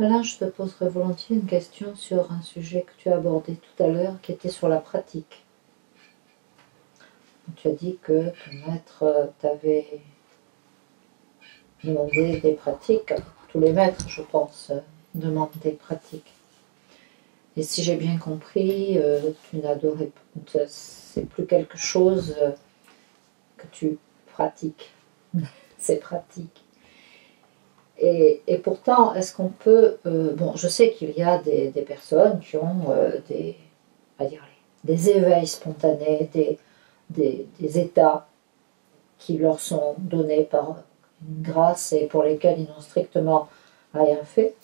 Alain, je te poserai volontiers une question sur un sujet que tu as abordé tout à l'heure, qui était sur la pratique. Tu as dit que ton maître t'avait demandé des pratiques. Tous les maîtres, je pense, demandent des pratiques. Et si j'ai bien compris, tu n'adorais pas, c'est plus quelque chose que tu pratiques. C'est pratique. Et pourtant, est-ce qu'on peut... bon, je sais qu'il y a des personnes qui ont on va dire, des éveils spontanés, des états qui leur sont donnés par une grâce et pour lesquels ils n'ont strictement rien fait.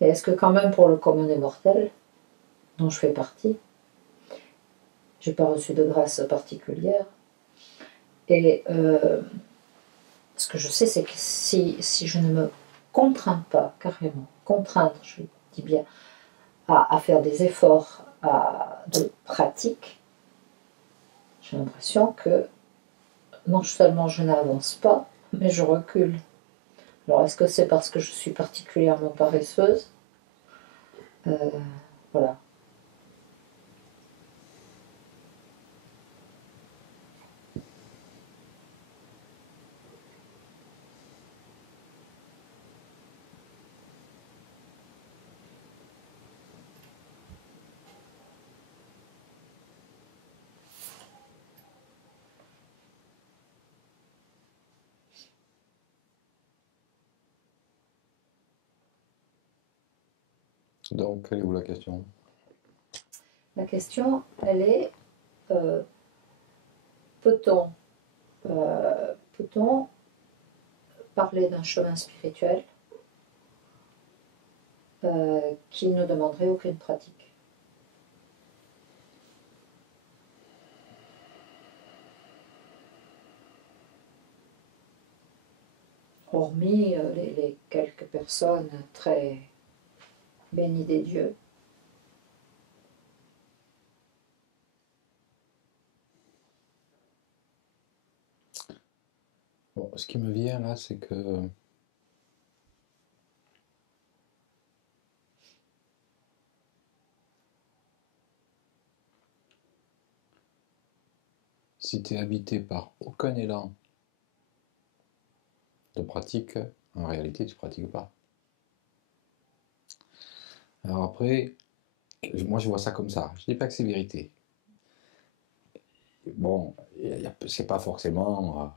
Et est-ce que quand même pour le commun des mortels, dont je fais partie, je n'ai pas reçu de grâce particulière. Et ce que je sais, c'est que si je ne me contrains pas, carrément, contraindre, je dis bien, à faire des efforts de pratique, j'ai l'impression que non seulement je n'avance pas, mais je recule. Alors est-ce que c'est parce que je suis particulièrement paresseuse? Voilà. Donc, quelle est où la question? La question, elle est peut-on peut-on parler d'un chemin spirituel qui ne demanderait aucune pratique? Hormis les quelques personnes très bénies des dieux. Bon, ce qui me vient là, c'est que si tu es habité par aucun élan de pratique, en réalité, tu ne pratiques pas. Alors après, moi je vois ça comme ça. Je ne dis pas que c'est vérité. Bon, c'est pas forcément.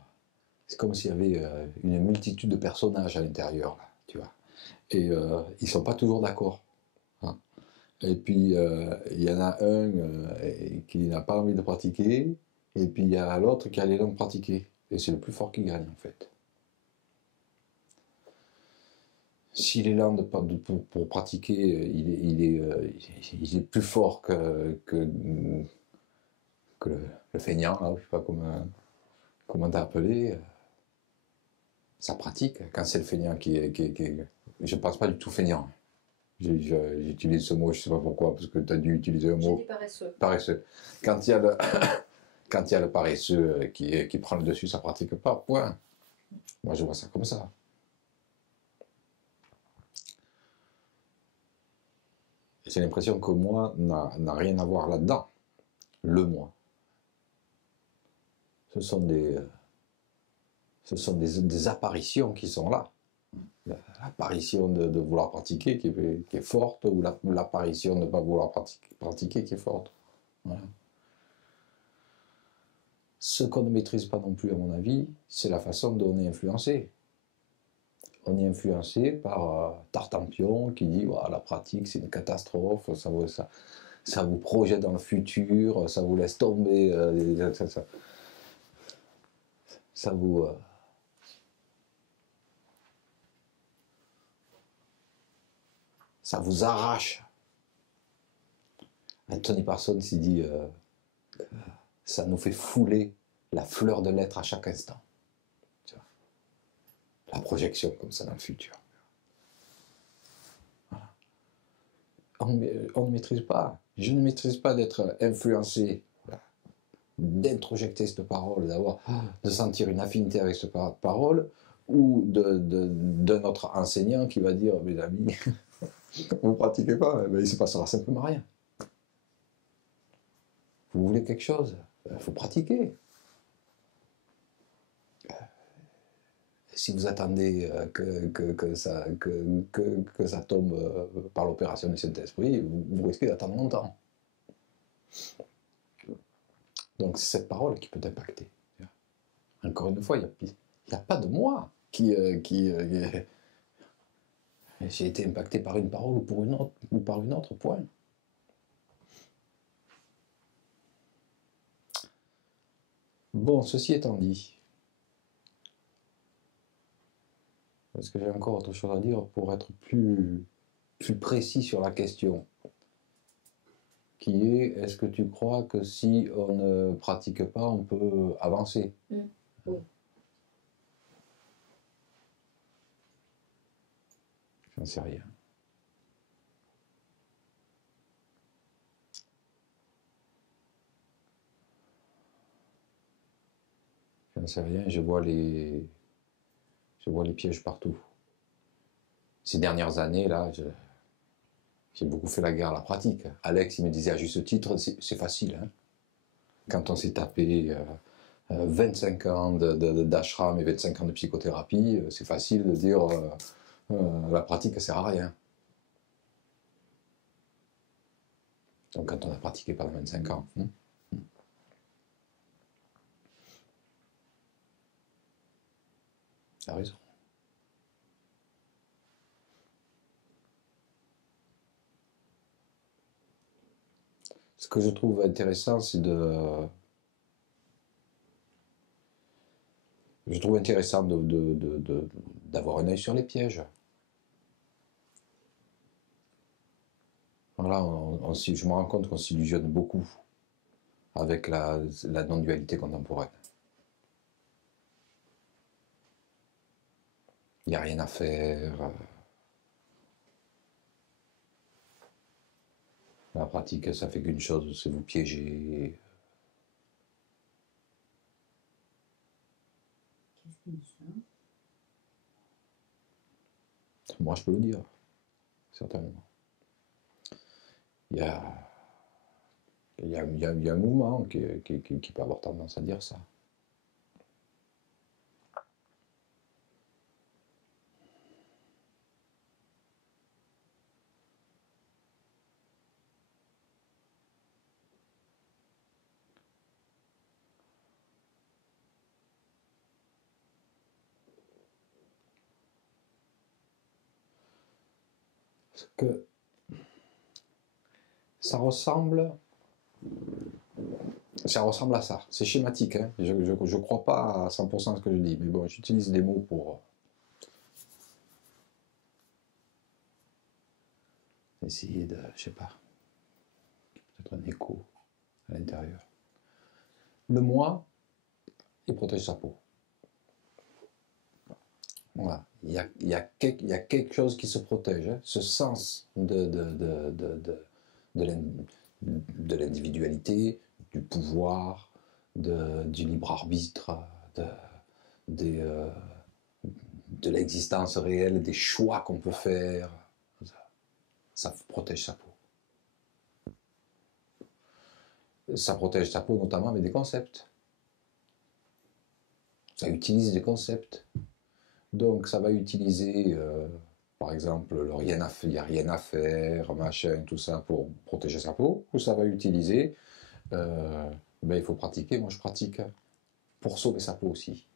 C'est comme s'il y avait une multitude de personnages à l'intérieur, là, tu vois. Et ils ne sont pas toujours d'accord. Hein. Et puis, il y en a un qui n'a pas envie de pratiquer, et puis il y a l'autre qui a l'élan de pratiquer. Et c'est le plus fort qui gagne, en fait. Si l'élan pour pratiquer, il est plus fort que le feignant, là, je ne sais pas comment t'as appelé, ça pratique. Quand c'est le feignant je ne pense pas du tout feignant. J'utilise ce mot, je ne sais pas pourquoi, parce que tu as dû utiliser un mot. J'ai dit paresseux. Paresseux. Quand il y a le, quand il y a le paresseux qui prend le dessus, ça ne pratique pas, point. Moi, je vois ça comme ça. J'ai l'impression que moi n'a rien à voir là-dedans. Le moi. Ce sont des apparitions qui sont là. L'apparition de vouloir pratiquer qui est forte, ou l'apparition de ne pas vouloir pratiquer qui est forte. Voilà. Ce qu'on ne maîtrise pas non plus, à mon avis, c'est la façon dont on est influencé. On est influencé par Tartampion qui dit oh, la pratique c'est une catastrophe, ça vous projette dans le futur, ça vous laisse tomber, ça vous... ça vous arrache. Anthony Parsons il dit ça nous fait fouler la fleur de l'être à chaque instant. Tu vois, la projection comme ça dans le futur. Voilà. On ne maîtrise pas. Je ne maîtrise pas d'être influencé, voilà, d'introjecter cette parole, de sentir une affinité avec cette parole, ou de notre enseignant qui va dire, mes amis, vous ne pratiquez pas, mais il ne se passera simplement rien. Vous voulez quelque chose, il faut pratiquer. Si vous attendez que ça tombe par l'opération du Saint-Esprit, vous risquez d'attendre longtemps. Donc c'est cette parole qui peut impacter. Encore une fois, il n'y a pas de moi j'ai été impacté par une parole ou par une autre, point. Bon, ceci étant dit, est-ce que j'ai encore autre chose à dire pour être plus précis sur la question, qui est, est-ce que tu crois que si on ne pratique pas, on peut avancer? Oui. J'en sais rien. J'en sais rien, je vois les pièges partout. Ces dernières années, là, j'ai beaucoup fait la guerre à la pratique. Alex, il me disait à juste titre, c'est facile. Hein. Quand on s'est tapé 25 ans d'ashram et 25 ans de psychothérapie, c'est facile de dire la pratique ne sert à rien. Donc quand on a pratiqué pendant 25 ans. Tu as raison. Ce que je trouve intéressant, c'est je trouve intéressant d'avoir un œil sur les pièges. Voilà, je me rends compte qu'on s'illusionne beaucoup avec la non-dualité contemporaine. Il n'y a rien à faire. La pratique, ça fait qu'une chose, c'est vous piéger. Qu'est-ce qu'il dit ça? Moi, je peux le dire, certainement. Il y a un mouvement qui peut avoir tendance à dire ça. Parce que ça ressemble à ça. C'est schématique. Hein. Je ne crois pas à 100% à ce que je dis. Mais bon, j'utilise des mots pour essayer de, je sais pas, peut-être un écho à l'intérieur. Le moi, il protège sa peau. Voilà. Il y a quelque chose qui se protège. Hein. Ce sens de l'individualité, du pouvoir, du libre arbitre, de l'existence réelle, des choix qu'on peut faire. Ça protège sa peau. Ça protège sa peau notamment avec des concepts. Ça utilise des concepts. Donc ça va utiliser, par exemple, il n'y a rien à faire, machin, tout ça pour protéger sa peau. Ou ça va utiliser, il faut pratiquer, moi je pratique, pour sauver sa peau aussi.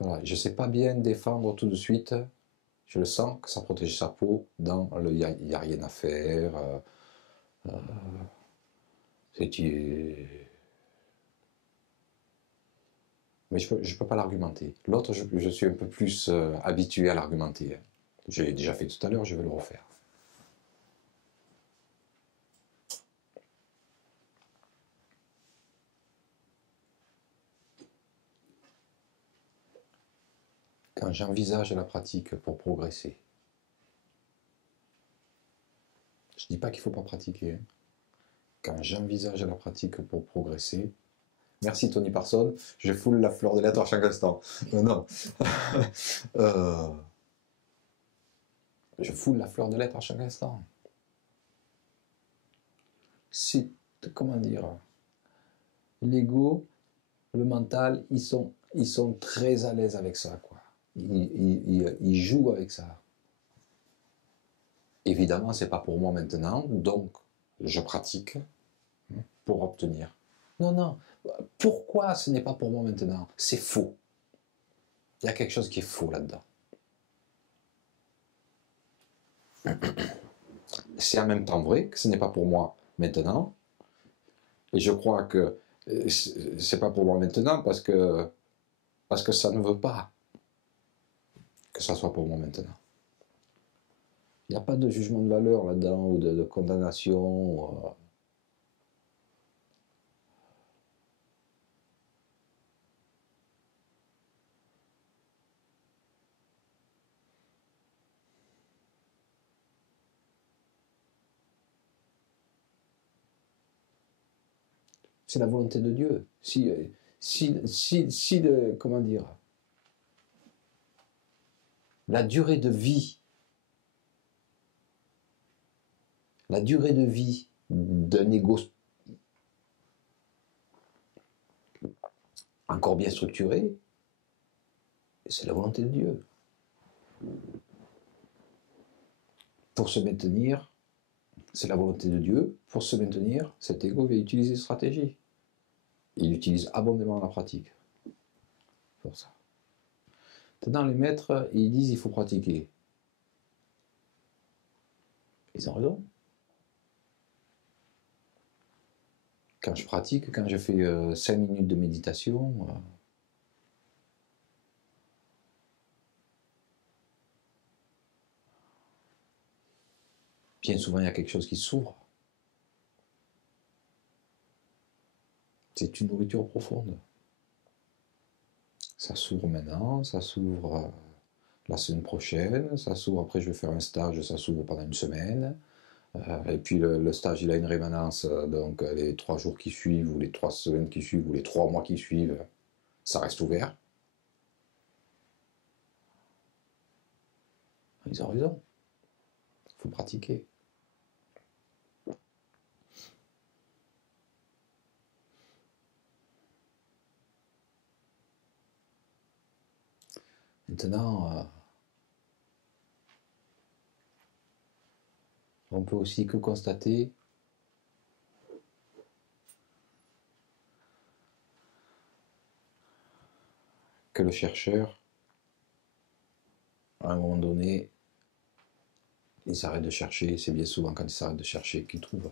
Voilà, je ne sais pas bien défendre tout de suite. Je le sens que ça protège sa peau dans le il n'y a rien à faire. Mais je ne peux pas l'argumenter. L'autre, je suis un peu plus habitué à l'argumenter. Je l'ai déjà fait tout à l'heure, je vais le refaire. Quand j'envisage la pratique pour progresser, dis pas qu'il ne faut pas pratiquer. Hein. Quand j'envisage la pratique pour progresser, merci Tony Parson, je foule la fleur de lettres à chaque instant. Non. Je foule la fleur de lettres à chaque instant. C'est, comment dire, l'ego, le mental, ils sont très à l'aise avec ça, quoi. Ils jouent avec ça. Évidemment, c'est pas pour moi maintenant, donc je pratique pour obtenir. Non, non. Pourquoi ce n'est pas pour moi maintenant? C'est faux. Il y a quelque chose qui est faux là-dedans. C'est en même temps vrai que ce n'est pas pour moi maintenant. Et je crois que c'est pas pour moi maintenant parce que ça ne veut pas que ça soit pour moi maintenant. Il n'y a pas de jugement de valeur là-dedans ou de condamnation. C'est la volonté de Dieu. Comment dire, la durée de vie d'un ego encore bien structuré, c'est la volonté de Dieu. Pour se maintenir, c'est la volonté de Dieu. Pour se maintenir, cet ego va utiliser des stratégies. Il utilise abondamment la pratique pour ça. Maintenant, les maîtres, ils disent qu'il faut pratiquer. Ils ont raison. Quand je pratique, quand je fais 5 minutes de méditation, bien souvent il y a quelque chose qui s'ouvre. C'est une nourriture profonde. Ça s'ouvre maintenant, ça s'ouvre la semaine prochaine, ça s'ouvre après je vais faire un stage, ça s'ouvre pendant une semaine. Et puis le stage il a une rémanence, donc les 3 jours qui suivent, ou les 3 semaines qui suivent, ou les 3 mois qui suivent, ça reste ouvert. Ils ont raison. Il faut pratiquer. Maintenant, on peut aussi que constater que le chercheur, à un moment donné, il s'arrête de chercher, c'est bien souvent quand il s'arrête de chercher qu'il trouve.